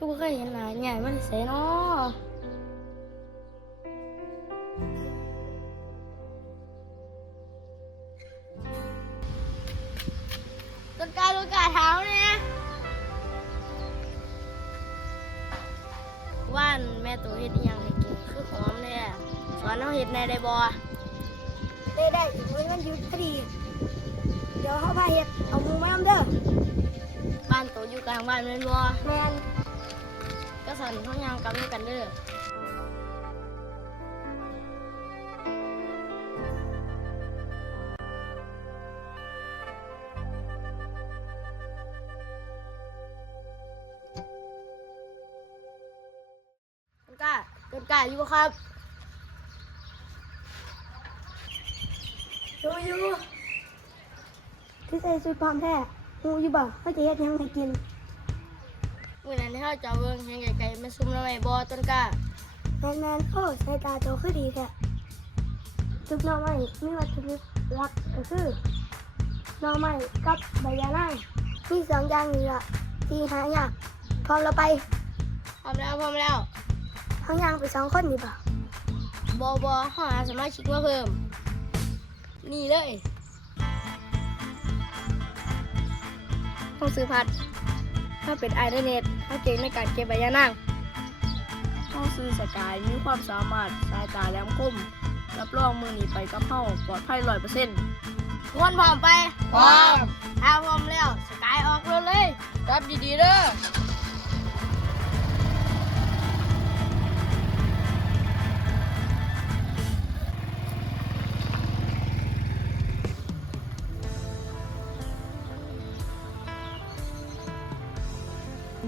คือบ่เคยเห็นหน้าใหญ่มันใส่เนาะต้นกล้าต้นกล้าเท้าเนี่ยว่านแม่ตัวเฮ็ดอิหยังให้กินคือหอมเลยอะสอนเอาเฮ็ดแหน่ได้บ่ได้ได้มันมันหยุดพอดี เดี๋ยวเขาพาเฮ็ดเอาหมูมาน้ำเด้อบ้านตัวอยู่กลางบ้านแม่นบ่แมนก็ สั่นเขายางกลับด้วยกันเด้อต้นกล้าต้นกล้าอยู่บ่ครับดูอยู่ที่ใส่ชุดพร้อมแท้หมูอยู่บ่เขาจะเฮ็ดหยังให้กิน มื่อนั้นที่เขาจะเบิ่งแหงไกลๆมันซุ่มแล้วไอ้บ่ต้นกล้าแมนแมนโอ้ใส่ตาโตขึ้นดีแท้ทุกหน่อไม้มีวัตถุดิบหลักก็คือหน่อไม้กับใบยานามีสองอย่างนี้ละที่หายากพร้อมเราไปพร้อมแล้วพร้อมแล้วทั้งยางไปสองคนดีป่ะบอบอหาสมาชิกมาเพิ่ม นี่เลยห้องซื้อพัด ถ้าเป็นไอเดอร์เน็ตถ้าเก่งในการเก็บใบยานางห้องซื้อสกายมีความสามารถสายตาแหลมคมรับรองมือหนีไปกับเฮาปลอดภัยร้อยเปอร์เซ็นต์ทวนพร้อมไปพร้อมถ้าพร้อมแล้วสกายออกเร็วเลยรับดีๆเด้อ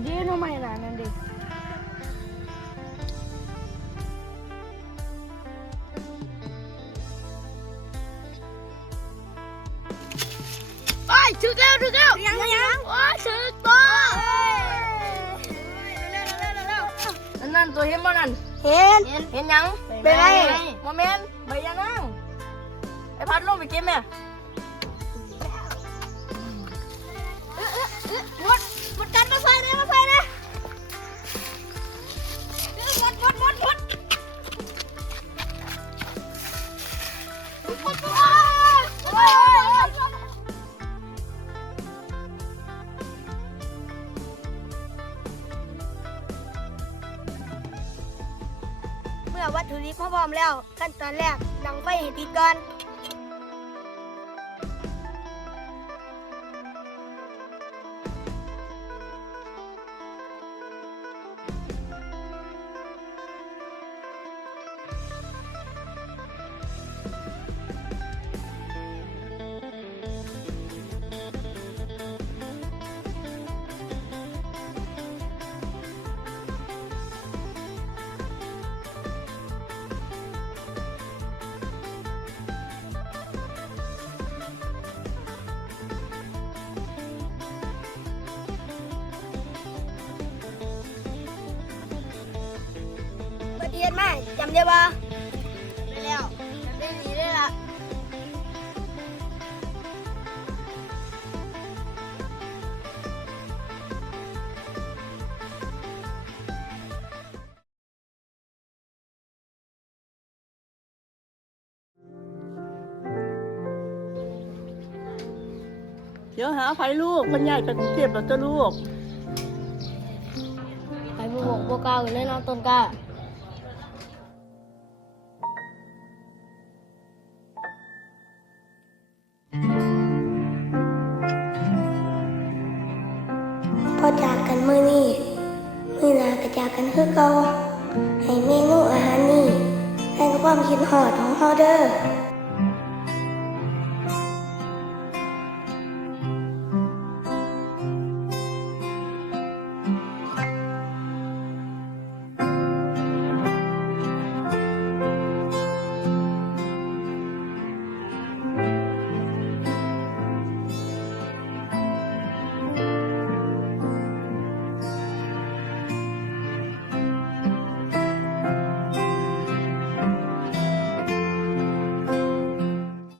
ดีทำไมล่ะนั่นดิไปถึงแล้วถึงแล้วยังยังโอ้ยถึงตัวนั่นนั่นตั วเห็นบ่นั่นมาไอพัดกันมาใส่เลยมาใส่เลยหมดหมดหมดหมดเมื่อวัตถุดิบพร้อมแล้ว ขั้นตอนแรกดังไฟให้ติดก่อน ประเทศมาจำได้ปะไปแล้วจำได้ดีได้ละเดี๋ยวหาไฟลูกคนใหญ่กับเก็บแล้วจะลูกไปบุกบกล้ากันเลยเน้องต้นกล้า จากกันมือนี้มือหนาก็จากกันคือเก่าให้เมนูอาหารนี้แทนความคิดหอดของเฮาเด้อ